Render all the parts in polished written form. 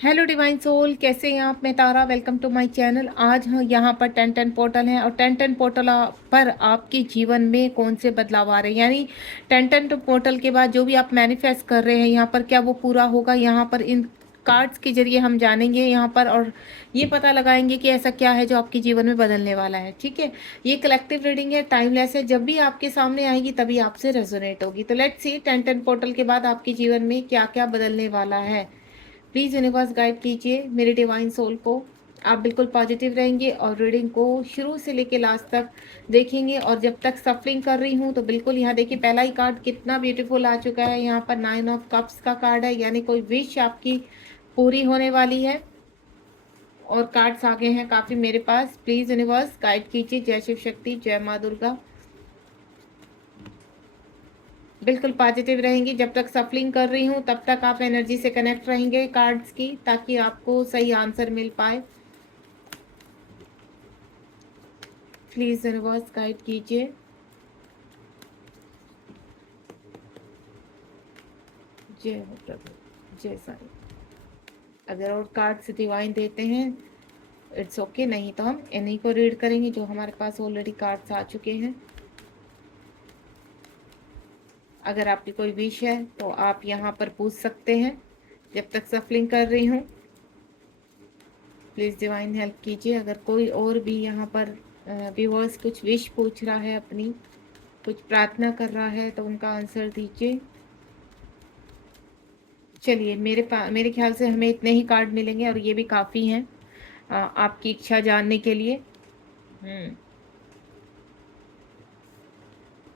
Hello divine soul, कैसे हैं आप? मैं तारा, वेलकम टू माय चैनल। आज हम यहाँ पर 10-10 पोर्टल हैं और 10-10 पोर्टल पर आपके जीवन में कौन से बदलाव आ रहे हैं, यानी 10-10 पोर्टल के बाद जो भी आप मैनिफेस्ट कर रहे हैं यहाँ पर क्या वो पूरा होगा। यहाँ पर इन कार्ड्स के जरिए हम जानेंगे यहाँ पर और ये पता लगाएंगे कि ऐसा क्या है जो आपके जीवन में बदलने वाला है। ठीक है, ये कलेक्टिव रीडिंग है, टाइमलेस है, जब भी आपके सामने आएगी तभी आपसे रेजोनेट होगी। तो लेट्स सी 10-10 पोर्टल के बाद आपके जीवन में क्या क्या बदलने वाला है। प्लीज़ यूनिवर्स गाइड कीजिए मेरे डिवाइन सोल को। आप बिल्कुल पॉजिटिव रहेंगे और रीडिंग को शुरू से लेके लास्ट तक देखेंगे। और जब तक सफलिंग कर रही हूँ तो बिल्कुल यहाँ देखिए, पहला ही कार्ड कितना ब्यूटीफुल आ चुका है। यहाँ पर 9 ऑफ कप्स का कार्ड है, यानी कोई विश आपकी पूरी होने वाली है। और कार्ड्स आगे हैं काफ़ी मेरे पास। प्लीज़ यूनिवर्स गाइड कीजिए। जय शिव शक्ति, जय माँ दुर्गा। बिल्कुल पॉजिटिव रहेंगी। जब तक सफलिंग कर रही हूँ तब तक आप एनर्जी से कनेक्ट रहेंगे कार्ड्स की, ताकि आपको सही आंसर मिल पाए। प्लीज यूनिवर्स गाइड कीजिए। जय हो प्रभु, जय साईं। अगर और कार्ड्स डिवाइन देते हैं इट्स ओके, नहीं तो हम इन्हीं को रीड करेंगे जो हमारे पास ऑलरेडी कार्ड्स आ चुके हैं। अगर आपकी कोई विश है तो आप यहाँ पर पूछ सकते हैं जब तक सफलिंग कर रही हूँ। प्लीज़ डिवाइन हेल्प कीजिए। अगर कोई और भी यहाँ पर व्यूअर्स कुछ विश पूछ रहा है, अपनी कुछ प्रार्थना कर रहा है, तो उनका आंसर दीजिए। चलिए, मेरे ख्याल से हमें इतने ही कार्ड मिलेंगे और ये भी काफ़ी हैं आपकी इच्छा जानने के लिए।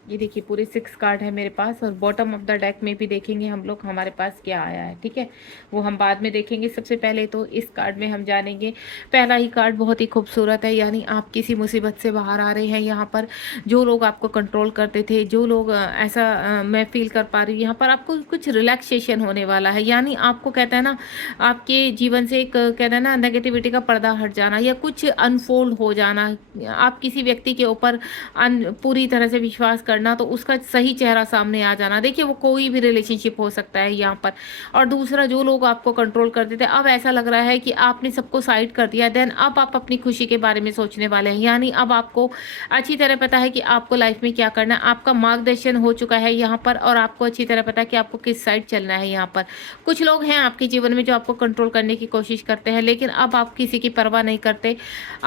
ये देखिए, पूरे 6 कार्ड है मेरे पास और बॉटम ऑफ द डेक में भी देखेंगे हम लोग हमारे पास क्या आया है। ठीक है, वो हम बाद में देखेंगे। सबसे पहले तो इस कार्ड में हम जानेंगे। पहला ही कार्ड बहुत ही खूबसूरत है, यानी आप किसी मुसीबत से बाहर आ रहे हैं। यहाँ पर जो लोग आपको कंट्रोल करते थे, जो लोग ऐसा मैं फील कर पा रही हूँ, यहाँ पर आपको कुछ रिलैक्सेशन होने वाला है। यानी आपको कहता है ना, आपके जीवन से एक कहता है ना नेगेटिविटी का पर्दा हट जाना या कुछ अनफोल्ड हो जाना। आप किसी व्यक्ति के ऊपर पूरी तरह से विश्वास करना, तो उसका सही चेहरा सामने आ जाना। देखिए, वो कोई भी रिलेशनशिप हो सकता है यहाँ पर। और दूसरा, जो लोग आपको कंट्रोल करते थे, अब ऐसा लग रहा है कि आपने सबको साइड कर दिया। देन अब आप अपनी खुशी के बारे में सोचने वाले हैं, यानी अब आपको अच्छी तरह पता है कि आपको लाइफ में क्या करना है। आपका मार्गदर्शन हो चुका है यहाँ पर और आपको अच्छी तरह पता है कि आपको किस साइड चलना है। यहाँ पर कुछ लोग हैं आपके जीवन में जो आपको कंट्रोल करने की कोशिश करते हैं, लेकिन अब आप किसी की परवाह नहीं करते।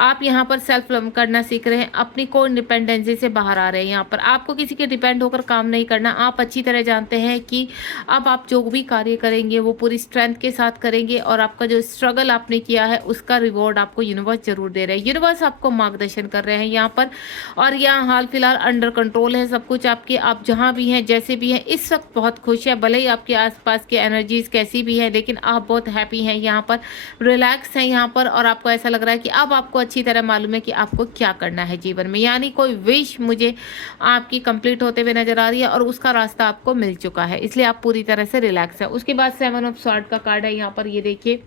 आप यहाँ पर सेल्फ लव करना सीख रहे हैं, अपनी को इंडिपेंडेंसी से बाहर आ रहे हैं। यहाँ पर आपको किसी के डिपेंड होकर काम नहीं करना। आप अच्छी तरह जानते हैं कि अब आप जो भी कार्य करेंगे वो पूरी स्ट्रेंथ के साथ करेंगे और आपका जो स्ट्रगल आपने किया है उसका रिवॉर्ड आपको यूनिवर्स जरूर दे रहे हैं। यूनिवर्स आपको मार्गदर्शन कर रहे हैं यहाँ पर। और यहाँ हाल फिलहाल अंडर कंट्रोल है सब कुछ आपके। आप जहाँ भी हैं, जैसे भी हैं, इस वक्त बहुत खुश है। भले ही आपके आसपास की एनर्जीज कैसी भी है, लेकिन आप बहुत हैप्पी हैं यहाँ पर, रिलैक्स हैं यहाँ पर। और आपको ऐसा लग रहा है कि अब आपको अच्छी तरह मालूम है कि आपको क्या करना है जीवन में। यानी कोई विश मुझे आपकी कंप्लीट होते हुए नजर आ रही है और उसका रास्ता आपको मिल चुका है, इसलिए आप पूरी तरह से रिलैक्स है। उसके बाद 7 ऑफ सॉर्ड का कार्ड है यहाँ पर। ये देखिए,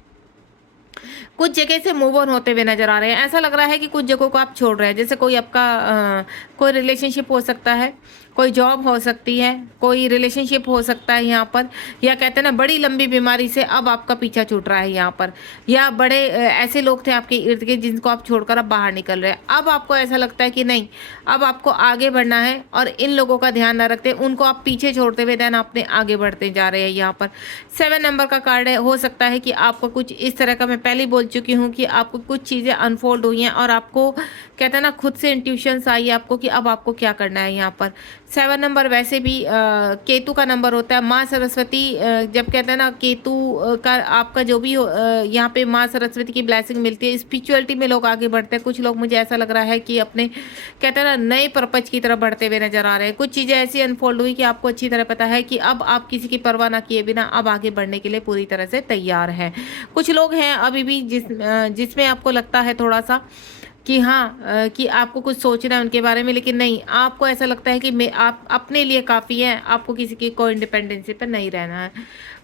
कुछ जगह से मूव ऑन होते हुए नजर आ रहे हैं। ऐसा लग रहा है कि कुछ जगहों को आप छोड़ रहे हैं, जैसे कोई आपका कोई रिलेशनशिप हो सकता है, कोई जॉब हो सकती है, कोई रिलेशनशिप हो सकता है यहाँ पर। या कहते हैं ना, बड़ी लंबी बीमारी से अब आपका पीछा छूट रहा है यहाँ पर। या बड़े ऐसे लोग थे आपके इर्द गिर्द जिनको आप छोड़कर अब बाहर निकल रहे हैं। अब आपको ऐसा लगता है कि नहीं, अब आपको आगे बढ़ना है और इन लोगों का ध्यान न रखते, उनको आप पीछे छोड़ते हुए देन अपने आगे बढ़ते जा रहे हैं यहाँ पर। 7 नंबर का कार्ड है। हो सकता है कि आपको कुछ इस तरह का, मैं पहले बोल चुकी हूँ कि आपको कुछ चीज़ें अनफोल्ड हुई हैं और आपको कहते हैं ना खुद से इंट्यूशंस आई है आपको कि अब आपको क्या करना है यहाँ पर। 7 नंबर वैसे भी केतु का नंबर होता है। माँ सरस्वती जब कहते हैं ना केतु का आपका जो भी यहाँ पे माँ सरस्वती की ब्लेसिंग मिलती है, स्पिरिचुअलिटी में लोग आगे बढ़ते हैं। कुछ लोग, मुझे ऐसा लग रहा है कि अपने कहते हैं ना नए पर्पज की तरफ बढ़ते हुए नजर आ रहे हैं। कुछ चीज़ें ऐसी अनफोल्ड हुई कि आपको अच्छी तरह पता है कि अब आप किसी की परवाह ना किए बिना अब आगे बढ़ने के लिए पूरी तरह से तैयार हैं। कुछ लोग हैं अभी भी जिसमें आपको लगता है थोड़ा सा कि हाँ कि आपको कुछ सोचना है उनके बारे में, लेकिन नहीं, आपको ऐसा लगता है कि मैं आप अपने लिए काफ़ी है, आपको किसी की कोई इंडिपेंडेंसी पर नहीं रहना है।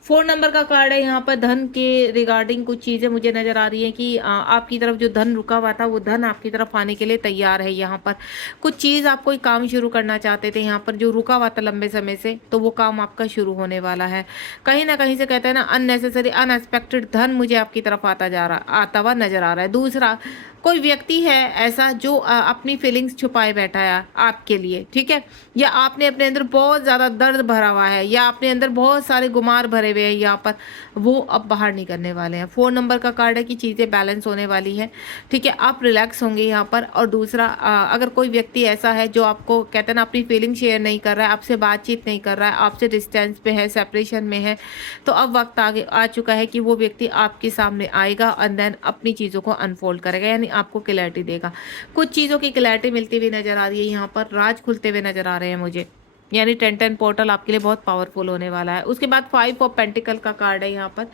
4 नंबर का कार्ड है, यहाँ पर धन के रिगार्डिंग कुछ चीज़ें मुझे नज़र आ रही हैं कि आपकी तरफ जो धन रुका हुआ था वो धन आपकी तरफ आने के लिए तैयार है। यहाँ पर कुछ चीज़ आप कोई काम शुरू करना चाहते थे, यहाँ पर जो रुका हुआ था लंबे समय से, तो वो काम आपका शुरू होने वाला है। कहीं ना कहीं से कहते हैं ना, अननेसेसरी अनएक्सपेक्टेड धन मुझे आपकी तरफ आता हुआ नज़र आ रहा है। दूसरा, कोई व्यक्ति है ऐसा जो अपनी फीलिंग्स छुपाए बैठा है आपके लिए, ठीक है, या आपने अपने अंदर बहुत ज़्यादा दर्द भरा हुआ है, या अपने अंदर बहुत सारे गुमार भरे हुए हैं यहाँ पर, वो अब बाहर निकलने वाले हैं। 4 नंबर का कार्ड है कि चीज़ें बैलेंस होने वाली है, ठीक है, आप रिलैक्स होंगे यहाँ पर। और दूसरा, अगर कोई व्यक्ति ऐसा है जो आपको कहते हैं ना अपनी फीलिंग शेयर नहीं कर रहा है, आपसे बातचीत नहीं कर रहा है, आपसे डिस्टेंस पे है, सेपरेशन में है, तो अब वक्त आगे आ चुका है कि वो व्यक्ति आपके सामने आएगा एंड देन अपनी चीज़ों को अनफोल्ड करेगा, यानी आपको क्लैरिटी देगा। कुछ चीज़ों की क्लैरिटी मिलती हुई नजर आ रही है, यहाँ पर राज खुलते हुए नजर आ रहे हैं मुझे, यानी 10-10 पोर्टल आपके लिए बहुत पावरफुल होने वाला है। उसके बाद 5 ऑफ पेंटिकल का कार्ड है यहाँ पर।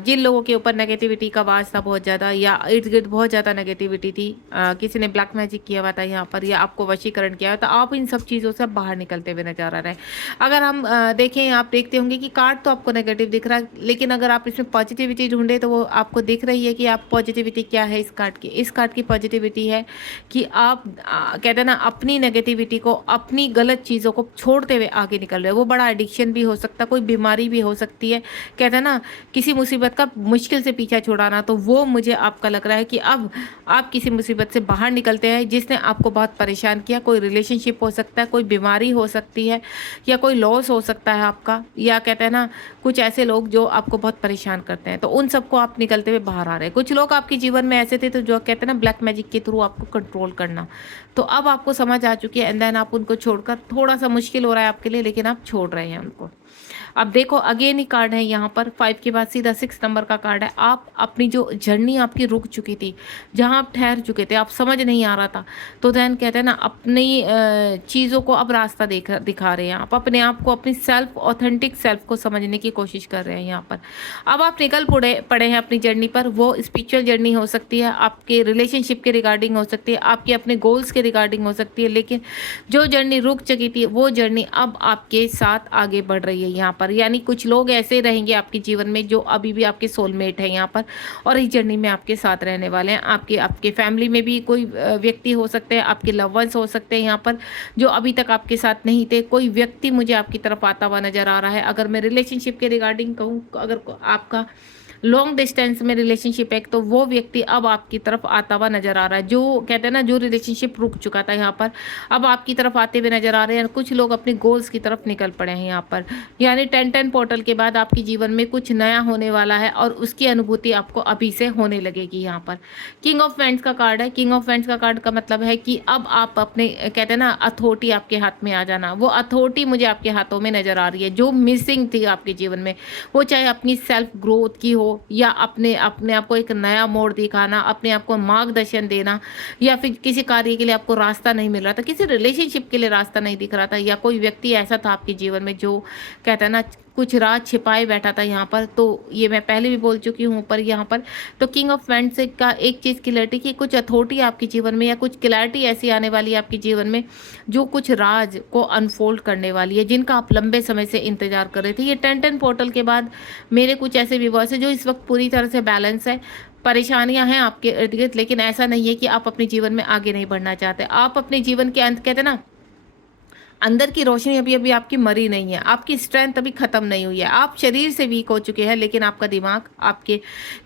जिन लोगों के ऊपर नेगेटिविटी का वास था बहुत ज़्यादा, या इर्द गिर्द बहुत ज़्यादा नेगेटिविटी थी, किसी ने ब्लैक मैजिक किया हुआ था यहाँ पर, या आपको वशीकरण किया हुआ था, आप इन सब चीज़ों से बाहर निकलते हुए नजर आ रहे हैं। अगर हम देखें, आप देखते होंगे कि कार्ड तो आपको नेगेटिव दिख रहा है, लेकिन अगर आप इसमें पॉजिटिविटी ढूंढे तो वो आपको दिख रही है कि आप पॉजिटिविटी क्या है इस कार्ड की। इस कार्ड की पॉजिटिविटी है कि आप कहते हैं ना अपनी नेगेटिविटी को, अपनी गलत चीज़ों को छोड़ते हुए आगे निकल रहे हो। वो बड़ा एडिक्शन भी हो सकता है, कोई बीमारी भी हो सकती है, कहते हैं ना किसी मुसीबत का मुश्किल से पीछा छुड़ाना, तो वो मुझे आपका लग रहा है कि अब आप किसी मुसीबत से बाहर निकलते हैं जिसने आपको बहुत परेशान किया। कोई रिलेशनशिप हो सकता है, कोई बीमारी हो सकती है, या कोई लॉस हो सकता है आपका, या कहते हैं ना कुछ ऐसे लोग जो आपको बहुत परेशान करते हैं, तो उन सबको आप निकलते हुए बाहर आ रहे हैं। कुछ लोग आपके जीवन में ऐसे थे तो जो कहते हैं ना ब्लैक मैजिक के थ्रू आपको कंट्रोल करना, तो अब आपको समझ आ चुकी है एंड देन आप उनको छोड़कर, थोड़ा सा मुश्किल हो रहा है आपके लिए, लेकिन आप छोड़ रहे हैं उनको। अब देखो अगेन ही कार्ड है यहाँ पर, 5 के बाद सीधा 6 नंबर का कार्ड है। आप अपनी जो जर्नी आपकी रुक चुकी थी, जहाँ आप ठहर चुके थे, आप समझ नहीं आ रहा था, तो दैन कहते हैं ना अपनी चीज़ों को अब रास्ता दिखा रहे हैं। आप अपने आप को, अपनी सेल्फ ऑथेंटिक सेल्फ को समझने की कोशिश कर रहे हैं यहाँ पर। अब आप निकल पड़े हैं अपनी जर्नी पर। वो स्पिरिचुअल जर्नी हो सकती है, आपके रिलेशनशिप के रिगार्डिंग हो सकती है, आपके अपने गोल्स के रिगार्डिंग हो सकती है, लेकिन जो जर्नी रुक चुकी थी वो जर्नी अब आपके साथ आगे बढ़ रही है यहाँ पर। यानी कुछ लोग ऐसे रहेंगे आपके जीवन में जो अभी भी आपके सोलमेट है यहाँ पर, और इस जर्नी में आपके साथ रहने वाले हैं। आपके फैमिली में भी कोई व्यक्ति हो सकते हैं, आपके लव वंस हो सकते हैं यहाँ पर, जो अभी तक आपके साथ नहीं थे। कोई व्यक्ति मुझे आपकी तरफ आता हुआ नजर आ रहा है। अगर मैं रिलेशनशिप के रिगार्डिंग कहूँ, अगर आपका लॉन्ग डिस्टेंस में रिलेशनशिप है, तो वो व्यक्ति अब आपकी तरफ आता हुआ नजर आ रहा है। जो कहते हैं ना जो रिलेशनशिप रुक चुका था यहाँ पर, अब आपकी तरफ आते हुए नजर आ रहे हैं। कुछ लोग अपने गोल्स की तरफ निकल पड़े हैं यहाँ पर, यानी 10-10 पोर्टल के बाद आपके जीवन में कुछ नया होने वाला है, और उसकी अनुभूति आपको अभी से होने लगेगी यहाँ पर। किंग ऑफ वैंड्स का कार्ड है। किंग ऑफ वैंड्स का कार्ड का मतलब है कि अब आप अपने कहते हैं ना अथॉरिटी आपके हाथ में आ जाना। वो अथॉरिटी मुझे आपके हाथों में नजर आ रही है जो मिसिंग थी आपके जीवन में, वो चाहे अपनी सेल्फ ग्रोथ की हो, या अपने अपने आप को एक नया मोड़ दिखाना, अपने आप को मार्गदर्शन देना, या फिर किसी कार्य के लिए आपको रास्ता नहीं मिल रहा था, किसी रिलेशनशिप के लिए रास्ता नहीं दिख रहा था, या कोई व्यक्ति ऐसा था आपके जीवन में जो कहता है ना कुछ राज छिपाए बैठा था यहाँ पर। तो ये मैं पहले भी बोल चुकी हूँ पर यहाँ पर तो किंग ऑफ वैंड्स का एक चीज़ क्लैरिटी कि कुछ अथॉरिटी आपके जीवन में, या कुछ क्लैरिटी ऐसी आने वाली है आपके जीवन में जो कुछ राज को अनफोल्ड करने वाली है, जिनका आप लंबे समय से इंतजार कर रहे थे। ये 10-10 पोर्टल के बाद मेरे कुछ ऐसे व्यूअर्स हैं जो इस वक्त पूरी तरह से बैलेंस है। परेशानियां हैं आपके इर्द गिर्द, लेकिन ऐसा नहीं है कि आप अपने जीवन में आगे नहीं बढ़ना चाहते। आप अपने जीवन के अंत कहते हैं ना अंदर की रोशनी अभी अभी आपकी मरी नहीं है, आपकी स्ट्रेंथ अभी खत्म नहीं हुई है। आप शरीर से वीक हो चुके हैं, लेकिन आपका दिमाग, आपके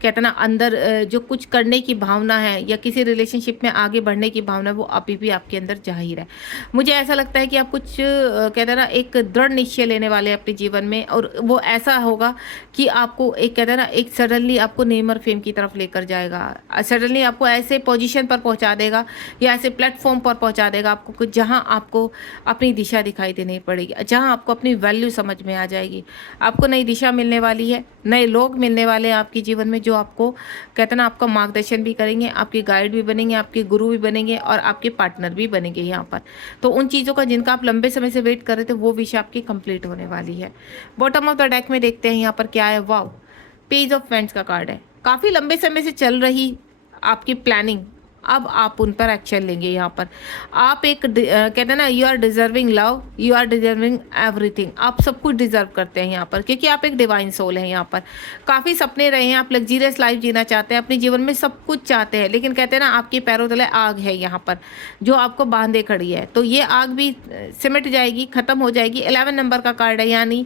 कहते ना अंदर जो कुछ करने की भावना है या किसी रिलेशनशिप में आगे बढ़ने की भावना है, वो अभी भी आपके अंदर जाहिर है। मुझे ऐसा लगता है कि आप कुछ कहते ना एक दृढ़ निश्चय लेने वाले हैं अपने जीवन में, और वो ऐसा होगा कि आपको एक कहते ना एक सडनली आपको नेम और फेम की तरफ लेकर जाएगा, सडनली आपको ऐसे पोजीशन पर पहुंचा देगा या ऐसे प्लेटफॉर्म पर पहुंचा देगा आपको कुछ, जहां आपको अपनी दिशा दिखाई देनी पड़ेगी, जहां आपको अपनी वैल्यू समझ में आ जाएगी। आपको नई दिशा मिलने वाली है, नए लोग मिलने वाले हैं आपके जीवन में जो आपको कहते ना आपका मार्गदर्शन भी करेंगे, आपके गाइड भी बनेंगे, आपके गुरु भी बनेंगे, और आपके पार्टनर भी बनेंगे यहाँ पर। तो उन चीज़ों का जिनका आप लंबे समय से वेट कर रहे थे, वो विषय आपकी कंप्लीट होने वाली है। बॉटम ऑफ द डेक में देखते हैं यहाँ पर क्या है। वाव, पेज ऑफ वैंड्स का कार्ड है। काफ़ी लंबे समय से चल रही आपकी प्लानिंग अब आप उन पर एक्शन लेंगे। यहाँ पर आप एक कहते हैं ना, you are deserving love, you are deserving everything, आप सब कुछ डिजर्व करते हैं यहाँ पर, क्योंकि आप एक डिवाइन सोल हैं। यहाँ पर काफ़ी सपने रहे हैं, आप लग्जीरियस लाइफ जीना चाहते हैं, अपने जीवन में सब कुछ चाहते हैं, लेकिन कहते हैं ना आपके पैरों तले आग है यहाँ पर जो आपको बांधे खड़ी है। तो ये आग भी सिमट जाएगी, ख़त्म हो जाएगी। 11 नंबर का कार्ड है, यानी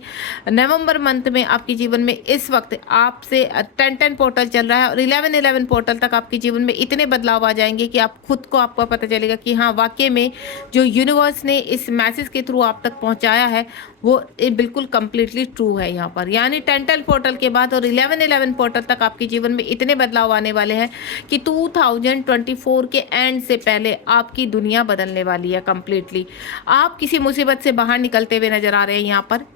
नवंबर मंथ में आपके जीवन में इस वक्त आपसे 10-10 पोर्टल चल रहा है और 11-11 पोर्टल तक आपके जीवन में इतने बदलाव आ जाएंगे कि आप खुद को आपको पता चलेगा कि हाँ, वाकई में जो यूनिवर्स ने इस मैसेज के थ्रू आप तक पहुंचाया है वो बिल्कुल कंप्लीटली ट्रू है यहाँ पर। यानी 10-10 पोर्टल के बाद और 11-11 पोर्टल तक आपके जीवन में इतने बदलाव आने वाले हैं कि 2024 के एंड से पहले आपकी दुनिया बदलने वाली है कंप्लीटली। आप किसी मुसीबत से बाहर निकलते हुए नजर आ रहे हैं यहाँ पर।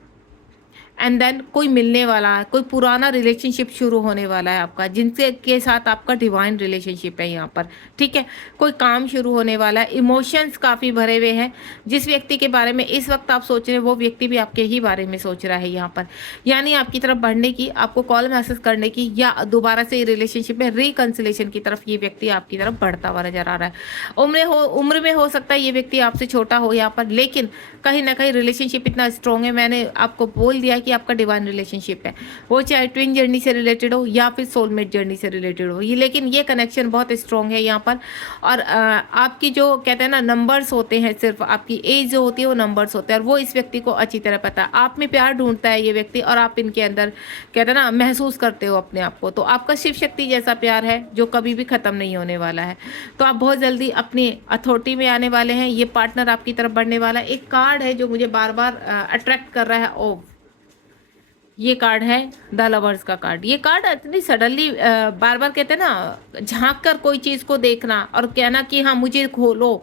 एंड देन कोई मिलने वाला है, कोई पुराना रिलेशनशिप शुरू होने वाला है आपका, जिनसे के साथ आपका डिवाइन रिलेशनशिप है यहाँ पर, ठीक है। कोई काम शुरू होने वाला है, इमोशंस काफ़ी भरे हुए हैं। जिस व्यक्ति के बारे में इस वक्त आप सोच रहे हैं वो व्यक्ति भी आपके ही बारे में सोच रहा है यहाँ पर। यानी आपकी तरफ बढ़ने की, आपको कॉल मैसेज करने की, या दोबारा से रिलेशनशिप में रिकन्सिलेशन की तरफ ये व्यक्ति आपकी तरफ बढ़ता हुआ नजर आ रहा है। उम्र में हो सकता है ये व्यक्ति आपसे छोटा हो यहाँ पर, लेकिन कहीं ना कहीं रिलेशनशिप इतना स्ट्रॉन्ग है। मैंने आपको बोल दिया कि आपका डिवाइन रिलेशनशिप है, वो चाहे ट्विन जर्नी से रिलेटेड हो या फिर सोलमेट जर्नी से रिलेटेड हो, ये लेकिन ये कनेक्शन बहुत स्ट्रॉन्ग है यहाँ पर। और आपकी जो कहते हैं ना नंबर्स होते हैं, सिर्फ आपकी एज जो होती है वो नंबर्स होते हैं, और वो इस व्यक्ति को अच्छी तरह पता है। आप में प्यार ढूंढता है ये व्यक्ति और आप इनके अंदर कहते हैं ना महसूस करते हो अपने आप को। तो आपका शिव शक्ति जैसा प्यार है जो कभी भी खत्म नहीं होने वाला है। तो आप बहुत जल्दी अपनी अथॉरिटी में आने वाले हैं, ये पार्टनर आपकी तरफ बढ़ने वाला है। एक कार्ड है जो मुझे बार बार अट्रैक्ट कर रहा है, ओ ये कार्ड है द लवर्स का कार्ड। ये कार्ड इतनी सडनली बार बार कहते हैं ना झांक कर कोई चीज़ को देखना और कहना कि हाँ मुझे खोलो,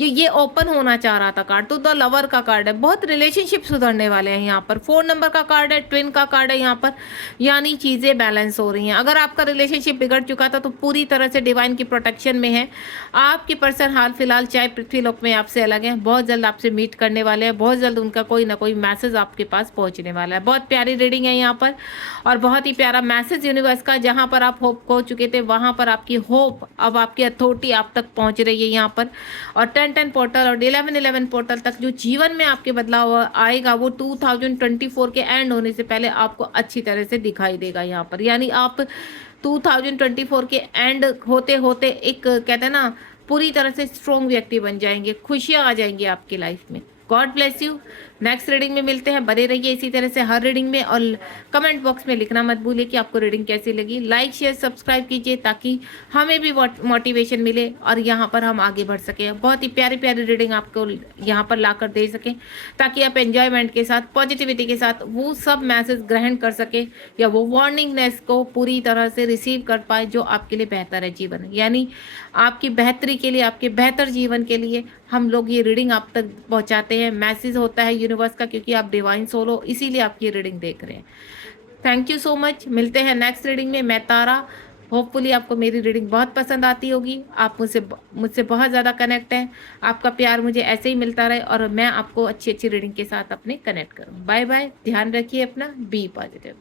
ये ओपन होना चाह रहा था कार्ड। तो द लवर का कार्ड है, बहुत रिलेशनशिप सुधरने वाले हैं यहाँ पर। 4 नंबर का कार्ड है, ट्विन का कार्ड है यहाँ पर, यानी चीज़ें बैलेंस हो रही हैं। अगर आपका रिलेशनशिप बिगड़ चुका था तो पूरी तरह से डिवाइन की प्रोटेक्शन में है। आपके पर्सन हाल फिलहाल चाहे पृथ्वीलोक में आपसे अलग हैं, बहुत जल्द आपसे मीट करने वाले हैं, बहुत जल्द उनका कोई ना कोई मैसेज आपके पास पहुँचने वाला है। बहुत प्यारी रीडिंग है यहाँ पर और बहुत ही प्यारा मैसेज यूनिवर्स का। जहाँ पर आप होप खो चुके थे वहाँ पर आपकी होप, अब आपकी अथॉरिटी आप तक पहुँच रही है यहाँ पर। और 10-10 पोर्टल और 11-11 पोर्टल तक जो जीवन में आपके बदलाव आएगा वो 2024 के एंड होने से पहले आपको अच्छी तरह से दिखाई देगा यहाँ पर। यानी आप 2024 के एंड होते होते एक कहते हैं ना पूरी तरह से स्ट्रॉन्ग व्यक्ति बन जाएंगे, खुशियाँ आ जाएंगी आपकी लाइफ में। God bless you. Next reading में मिलते हैं, बने रहिए इसी तरह से हर रीडिंग में, और कमेंट बॉक्स में लिखना मत भूलिए कि आपको रीडिंग कैसी लगी। लाइक शेयर सब्सक्राइब कीजिए ताकि हमें भी मोटिवेशन मिले और यहाँ पर हम आगे बढ़ सकें। बहुत ही प्यारी प्यारी रीडिंग आपको यहाँ पर ला कर दे सकें ताकि आप एंजॉयमेंट के साथ, पॉजिटिविटी के साथ वो सब मैसेज ग्रहण कर सके या वो वार्निंगनेस को पूरी तरह से रिसीव कर पाए जो आपके लिए बेहतर है जीवन। यानी आपकी बेहतरी के लिए, आपके बेहतर जीवन के लिए हम लोग ये रीडिंग आप तक पहुंचाते हैं। मैसेज होता है यूनिवर्स का, क्योंकि आप डिवाइन सोल हो, इसीलिए आप ये रीडिंग देख रहे हैं। Thank you so much. मिलते हैं नेक्स्ट रीडिंग में। मैं तारा, होपफुली आपको मेरी रीडिंग बहुत पसंद आती होगी। आप मुझसे बहुत ज़्यादा कनेक्ट हैं। आपका प्यार मुझे ऐसे ही मिलता रहे और मैं आपको अच्छी अच्छी रीडिंग के साथ अपने कनेक्ट करूँ। बाय बाय, ध्यान रखिए अपना, बी पॉजिटिव।